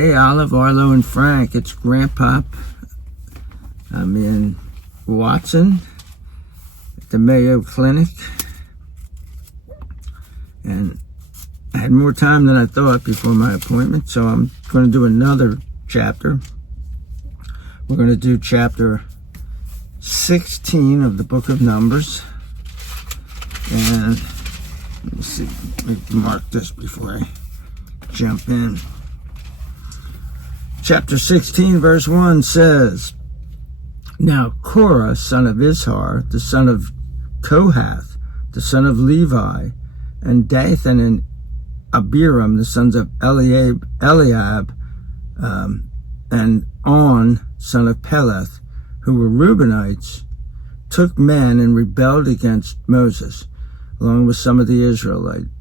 Hey, Olive, Arlo, and Frank. It's Grandpop. I'm in Watson at the Mayo Clinic. And I had more time than I thought before my appointment, so I'm going to do another chapter. We're going to do chapter 16 of the book of Numbers. And let me see, let me mark this before I jump in. Chapter 16, verse 1 says, Now Korah, son of Izhar, the son of Kohath, the son of Levi, and Dathan and Abiram, the sons of Eliab, and On, son of Peleth, who were Reubenites, took men and rebelled against Moses, along with some of the Israelites,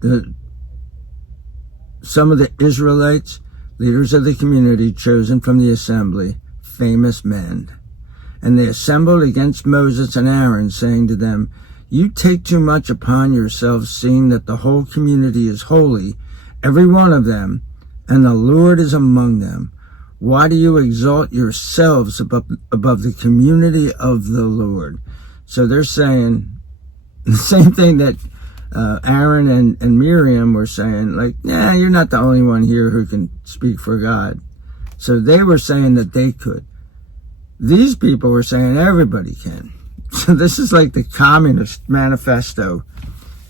leaders of the community chosen from the assembly, famous men. And they assembled against Moses and Aaron, saying to them, You take too much upon yourselves, seeing that the whole community is holy, every one of them, and the Lord is among them. Why do you exalt yourselves above the community of the Lord? So they're saying the same thing that Aaron and Miriam were saying, like, nah, you're not the only one here who can speak for God. So they were saying that they could. These people were saying everybody can. So this is like the communist manifesto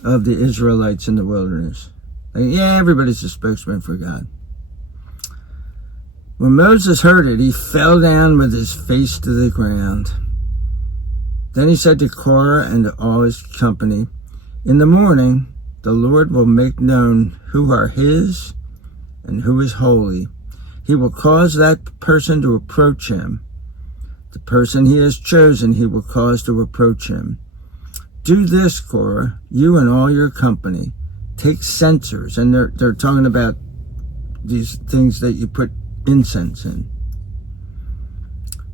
of the Israelites in the wilderness. Like, yeah, everybody's a spokesman for God. When Moses heard it, he fell down with his face to the ground. Then he said to Korah and to all his company, In the morning, the Lord will make known who are his and who is holy. He will cause that person to approach him. The person he has chosen, he will cause to approach him. Do this, Korah, you and all your company. Take censers, and they're talking about these things that you put incense in.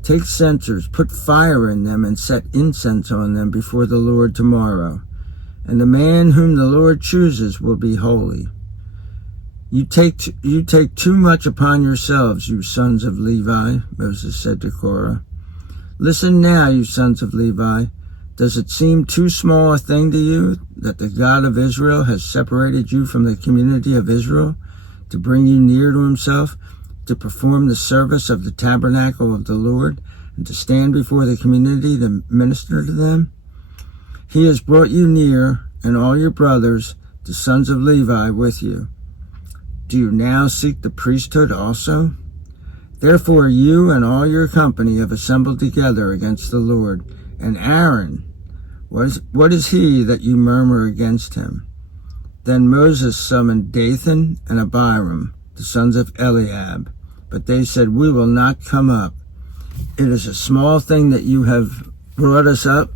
Take censers, put fire in them, and set incense on them before the Lord tomorrow. And the man whom the Lord chooses will be holy. You take too much upon yourselves, you sons of Levi, Moses said to Korah. Listen now, you sons of Levi. Does it seem too small a thing to you that the God of Israel has separated you from the community of Israel to bring you near to himself, to perform the service of the tabernacle of the Lord, and to stand before the community to minister to them? He has brought you near, and all your brothers, the sons of Levi, with you. Do you now seek the priesthood also? Therefore you and all your company have assembled together against the Lord. And Aaron, what is he that you murmur against him? Then Moses summoned Dathan and Abiram, the sons of Eliab. But they said, We will not come up. It is a small thing that you have brought us up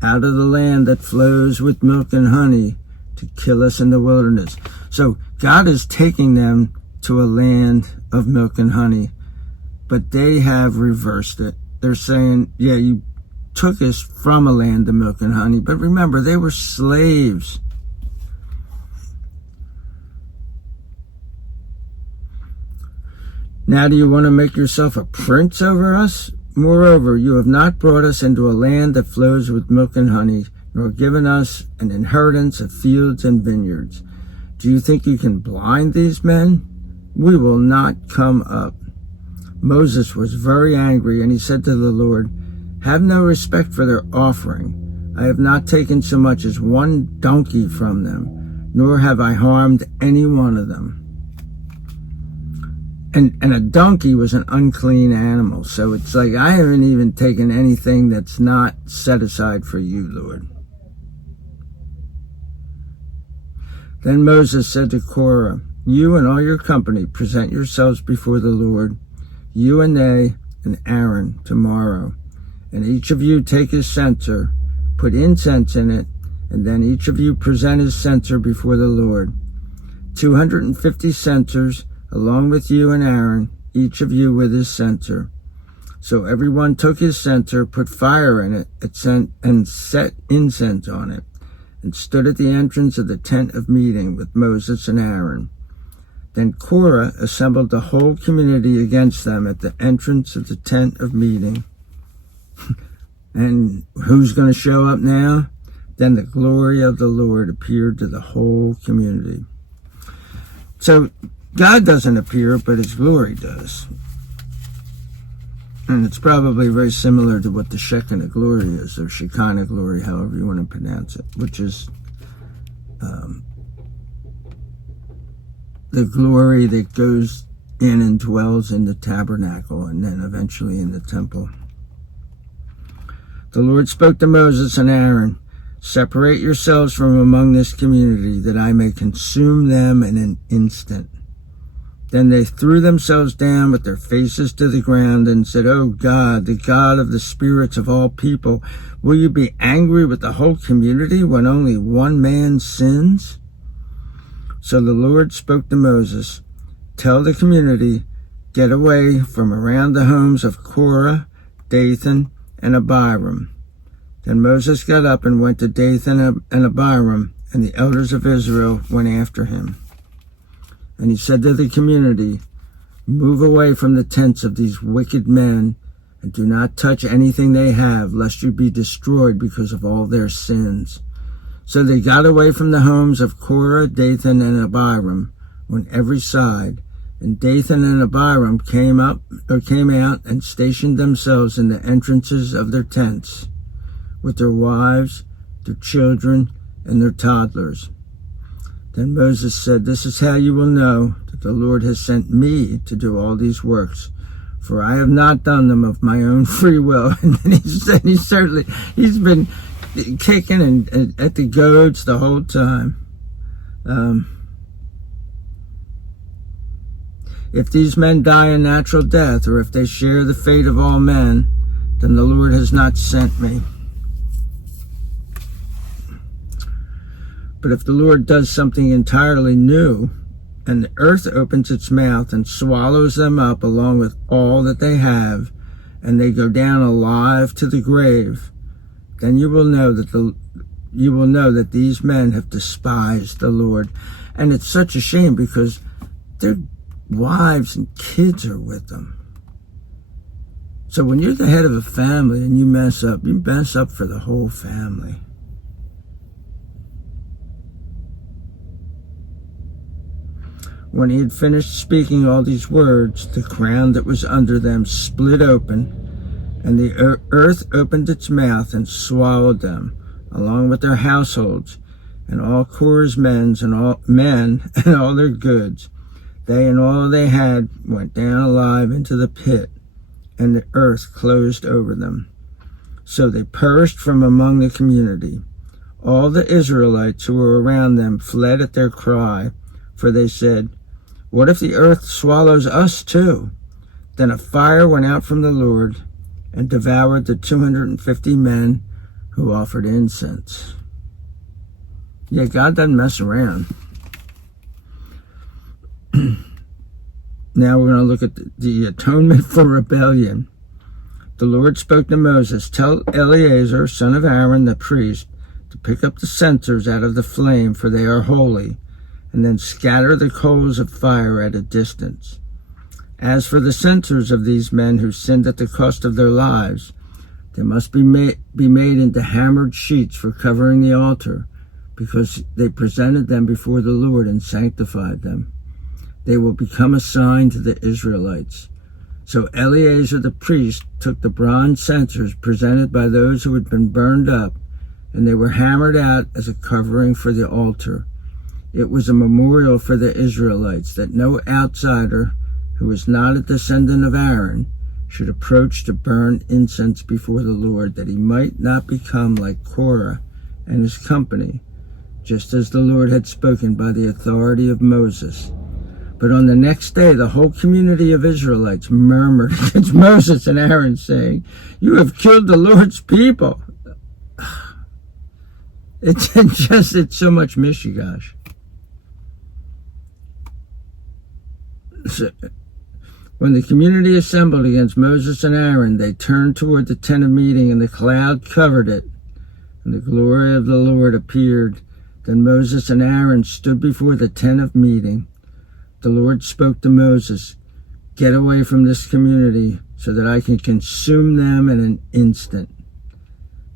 out of the land that flows with milk and honey to kill us in the wilderness. So God is taking them to a land of milk and honey, but they have reversed it. They're saying, yeah, you took us from a land of milk and honey, but remember, they were slaves. Now do you want to make yourself a prince over us? Moreover, you have not brought us into a land that flows with milk and honey, nor given us an inheritance of fields and vineyards. Do you think you can blind these men? We will not come up. Moses was very angry, and he said to the Lord, Have no respect for their offering. I have not taken so much as one donkey from them, nor have I harmed any one of them. And a donkey was an unclean animal, so it's like, I haven't even taken anything that's not set aside for you, Lord. Then Moses said to Korah, You and all your company present yourselves before the Lord, you and they and Aaron tomorrow. And each of you take his censer, put incense in it, and then each of you present his censer before the Lord. 250 censers, along with you and Aaron, each of you with his censer. So everyone took his censer, put fire in it, and set incense on it, and stood at the entrance of the tent of meeting with Moses and Aaron. Then Korah assembled the whole community against them at the entrance of the tent of meeting. And who's going to show up now? Then the glory of the Lord appeared to the whole community. So God doesn't appear, but his glory does. And it's probably very similar to what the Shekinah glory is, or Shekinah glory, however you want to pronounce it, which is the glory that goes in and dwells in the tabernacle and then eventually in the temple. The Lord spoke to Moses and Aaron, "Separate yourselves from among this community, that I may consume them in an instant." Then they threw themselves down with their faces to the ground and said, "O God, the God of the spirits of all people, will you be angry with the whole community when only one man sins?" So the Lord spoke to Moses, "Tell the community, get away from around the homes of Korah, Dathan, and Abiram." Then Moses got up and went to Dathan and Abiram, and the elders of Israel went after him. And he said to the community, "Move away from the tents of these wicked men, and do not touch anything they have, lest you be destroyed because of all their sins." So they got away from the homes of Korah, Dathan, and Abiram on every side. And Dathan and Abiram came out and stationed themselves in the entrances of their tents, with their wives, their children, and their toddlers. Then Moses said, "This is how you will know that the Lord has sent me to do all these works, for I have not done them of my own free will." And then he said he's been kicking and at the goads the whole time. If these men die a natural death, or if they share the fate of all men, then the Lord has not sent me. But if the Lord does something entirely new, and the earth opens its mouth and swallows them up along with all that they have, and they go down alive to the grave, then you will know that these men have despised the Lord. And it's such a shame, because their wives and kids are with them. So when you're the head of a family and you mess up for the whole family. When he had finished speaking all these words, the ground that was under them split open, and the earth opened its mouth and swallowed them, along with their households, and all Korah's men and all their goods. They and all they had went down alive into the pit, and the earth closed over them. So they perished from among the community. All the Israelites who were around them fled at their cry, for they said, "What if the earth swallows us too?" Then a fire went out from the Lord and devoured the 250 men who offered incense. Yeah, God doesn't mess around. Now we're going to look at the atonement for rebellion. The Lord spoke to Moses, "Tell Eleazar, son of Aaron the priest, to pick up the censers out of the flame, for they are holy, and then scatter the coals of fire at a distance. As for the censers of these men who sinned at the cost of their lives, they must be made into hammered sheets for covering the altar, because they presented them before the Lord and sanctified them. They will become a sign to the Israelites." So Eleazar the priest took the bronze censers presented by those who had been burned up, and they were hammered out as a covering for the altar. It was a memorial for the Israelites that no outsider who was not a descendant of Aaron should approach to burn incense before the Lord, that he might not become like Korah and his company, just as the Lord had spoken by the authority of Moses. But on the next day, the whole community of Israelites murmured against Moses and Aaron, saying, "You have killed the Lord's people." It's so much mishigash. So, when the community assembled against Moses and Aaron, they turned toward the tent of meeting, and the cloud covered it, and the glory of the Lord appeared. Then Moses and Aaron stood before the tent of meeting. the Lord spoke to Moses, "Get away from this community so that I can consume them in an instant."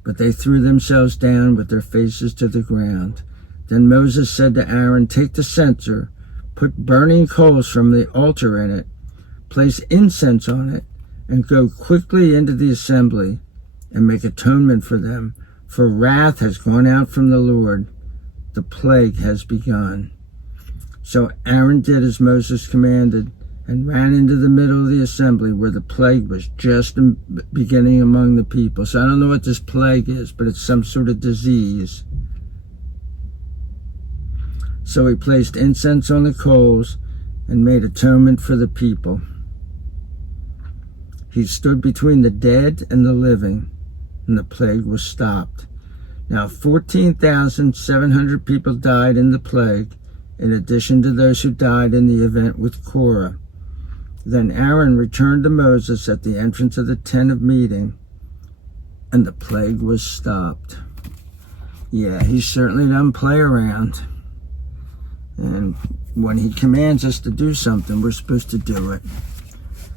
But they threw themselves down with their faces to the ground. Then Moses said to Aaron, "Take the censer, put burning coals from the altar in it, place incense on it, and go quickly into the assembly and make atonement for them, for wrath has gone out from the Lord. The plague has begun." So Aaron did as Moses commanded and ran into the middle of the assembly where the plague was just beginning among the people. So I don't know what this plague is, but it's some sort of disease. So he placed incense on the coals and made atonement for the people. He stood between the dead and the living, and the plague was stopped. Now 14,700 people died in the plague, in addition to those who died in the event with Korah. Then Aaron returned to Moses at the entrance of the tent of meeting, and the plague was stopped. Yeah, he certainly doesn't play around. And when he commands us to do something, we're supposed to do it.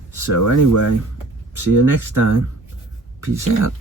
So anyway, see you next time. Peace out.